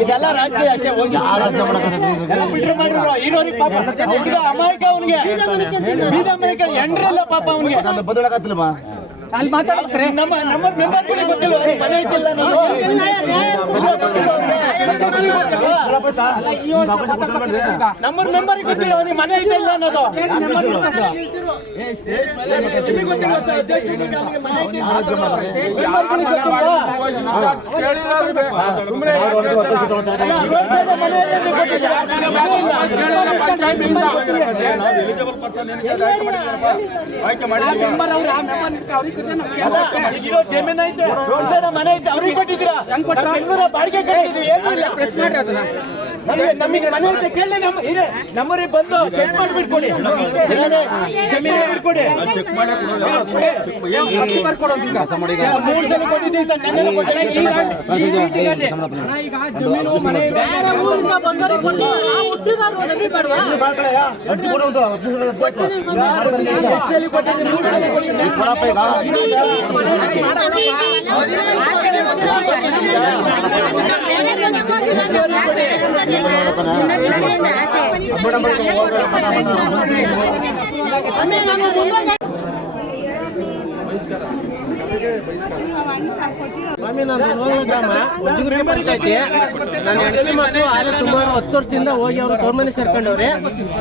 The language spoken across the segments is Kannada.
ಇದೆಲ್ಲ ರಾಜಕೀಯ ಅಷ್ಟೇ. ಹೋಗಿ ಬಿಟ್ರೆ ಮಾಡಿದ್ರು ಇರೋರಿಗೆ ಪಾಪ ಹುಡುಗ ಅಮಾಯಕ, ಅವನಿಗೆ ಬೀದ ಅಮಾಯಕ ಎಂಡ್ರಿಲ್ಲ ಪಾಪ ಅವನಿಗೆ. ಬದಲಾಗತ್ತಿಲ್ವಾ ಅಲ್ಲಿ ಮಾತಾಡ್ತಾರೆ. ನಮ್ಮ ಮೆಂಬರ್ಗಳಿಗೆ ಗೊತ್ತಿಲ್ಲ, ಮನೆ ಐತಿಲ್ಲ ನಮ್ಮ ಮೆಂಬರ್ಗೆ ಗೊತ್ತಿಲ್ಲ ಅವನಿಗೆ ಮನೆ ಐತಿಲ್ಲ ಅನ್ನೋದು. ಜಮೀನ್ ಐತೆ, ರೋಡ್ ಸೈಡ್ ಮನೆ ಐತೆ, ಅವ್ರಿಗೆ ಕೊಟ್ಟಿದ್ದೀರಾ? ಬಾಡಿಗೆ ಕಟ್ಟಿದ್ವಿ, ನಮಗೆ ಮನೆ ಐತೆ ಕೇಳಿ ನಮ್ಮೂರಿಗೆ ಬಂದು ಚೆಕ್ ಮಾಡಿಬಿಟ್ಕೊಡಿ, ಜಮೀನು ಬಿಟ್ಕೊಡಿ. 3 ಸಲ ಕೊಟ್ಟಿದ್ದೀವಿ ಸರ್, ನೆನ್ನೆ ಸ್ವಾಮಿ, ನಾನು ಗ್ರಾಮ ಹೊಜಗುರಿ ಪಂಚಾಯತಿ. ನನ್ನ ಹೆಂಡತಿ ಮಕ್ಕಳು ಆಗಲೇ ಸುಮಾರು 10 ವರ್ಷದಿಂದ ಹೋಗಿ ಅವರು ತೋರ್ಮನೆ ಸೇರ್ಕೊಂಡವ್ರೆ.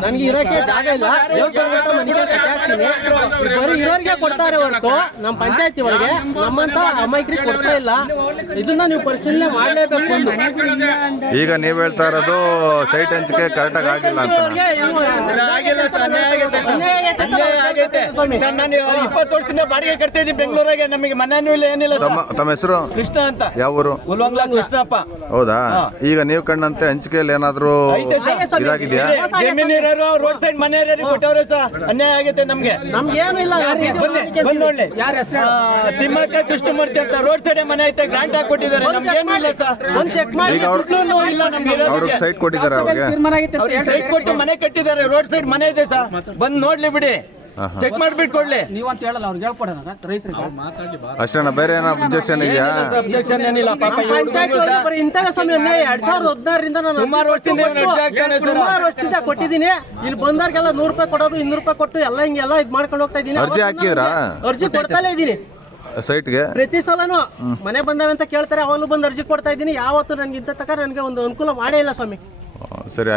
ನನಗೆ ಇರೋಕೆ ಜಾಗ ಇಲ್ಲ, ದೇವಸ್ಥಾನ ಮನೆಗೆ ಕಟ್ಟಾಕ್ತೀನಿ. ಬರೀ ಇರೋರಿಗೆ ಕೊಡ್ತಾರೆ ಹೊರತು ನಮ್ಮ ಪಂಚಾಯತಿ ಒಳಗೆ ನಮ್ಮಂತ ಅಮಾಯಕರಿಗೆ ಕೊಡ್ತಾ ಇಲ್ಲ. ಇದನ್ನ ನೀವು ಪರಿಶೀಲನೆ ಮಾಡಲೇಬೇಕು. ಈಗ ನೀವು ಹೇಳ್ತಾ ಇರೋದು ಸೈಟ್ ಹಂಚಿಕೆ ಕರೆಕ್ಟಾಗಿ ಆಗಿಲ್ಲ ಅಂತ. ನಾನು 20 ವರ್ಷದಿಂದ ಬಾಡಿಗೆ ಕಟ್ತಾ ಇದ್ದೀನಿ ಬೆಂಗಳೂರಾಗೆ. ನಮಗೆ ಮನೆಯೂ ಇಲ್ಲ, ಏನಿಲ್ಲ. ತಮ್ಮ ಹೆಸರು ಕೃಷ್ಣ ಅಂತ. ಯಾವ ಊರು? ಉಲ್ವಂಗ್ಲ ಕೃಷ್ಣಪ್ಪ. ಹೌದಾ? ಈಗ ನೀವು ಕಂಡಂತೆ ಹಂಚಿಕೆಯಲ್ಲಿ ಏನಾದ್ರು ಇದಾಗಿದೆಯಾ? ಜಮೀನು ಇರೋರು ರೋಡ್ ಸೈಡ್ ಮನೆ ಕೊಟ್ಟವ್ರೆ ಸರ್, ಅನ್ಯಾಯ ಆಗೈತೆ ನಮ್ಗೆ. ನಮ್ಗೇನು ಇಲ್ಲ. ಬಂದೊಳ್ಳೆ ತಿಮ್ಮಕ್ಕ ಕೃಷ್ಣಮೂರ್ತಿ ಅಂತ ರೋಡ್ ಸೈಡ್ ಮನೆ ಐತೆ, ಗ್ರಾಂಟ್ ಹಾಕಿ ಕೊಟ್ಟಿದ್ದಾರೆ. ನಮ್ಗೇನು ಇಲ್ಲ ಸರ್, ಈಗ ಅವ್ರಿಗೆ ಸೈಟ್ ಕೊಟ್ಟಿದ್ದಾರೆ, ಅವ್ರಿಗೆ ಸೈಟ್ ಕೊಟ್ಟು ಮನೆ ಕಟ್ಟಿದ್ದಾರೆ. ರೋಡ್ ಸೈಡ್ ಮನೆ ಇದೆ ಸರ್, ಬಂದ್ ನೋಡ್ಲಿ ಬಿಡಿ, ಚೆಕ್ ಮಾಡ್ಬಿಟ್ಟು ಕೊಡ್ಲಿ. ನೀವಂತ ಹೇಳಲ್ಲ, ಅವ್ರಿಗೆ ಹೇಳ್ಕೊಡೋಣ ರೈತರಿಗೆ ಅಷ್ಟೇನಾ? ಬೇರೆ ಏನೋ ಅಬ್ಜೆಕ್ಷನ್ ಇದೆಯಾ? ಅಬ್ಜೆಕ್ಷನ್ ಏನಿಲ್ಲ ಪಾಪ. ಇಂತಹ ಸಮಯ 2016ರಿಂದ ನಾನು ಸುಮಾರು ವರ್ಷದಿಂದ ಕೊಟ್ಟಿದ್ದೀನಿ. ಇಲ್ಲಿ ಬಂದವ್ರಿಗೆಲ್ಲ 100 ರೂಪಾಯಿ ಕೊಡೋದು, 200 ರೂಪಾಯಿ ಕೊಟ್ಟು ಎಲ್ಲ ಹಿಂಗೆಲ್ಲ ಇದು ಮಾಡ್ಕೊಂಡು ಹೋಗ್ತಾ ಇದ್ದೀನಿ. ಅರ್ಜಿ ಹಾಕಿದ್ರಾ? ಅರ್ಜಿ ಕೊಡ್ತಾಲೇ ಇದ್ದೀನಿ ಸೈಟ್ಗೆ. ಪ್ರತಿ ಸಲನು ಮನೆ ಬಂದಾವೆ ಅಂತ ಕೇಳ್ತಾರೆ, ಅವಾಗಲೂ ಬಂದು ಅರ್ಜಿ ಕೊಡ್ತಾ ಇದ್ದೀನಿ. ಯಾವತ್ತು ನನಗೆ ಇಂಥ ತಕ ನನಗೆ ಒಂದು ಅನುಕೂಲ ಮಾಡೇ ಇಲ್ಲ ಸ್ವಾಮಿ. ಸರಿ.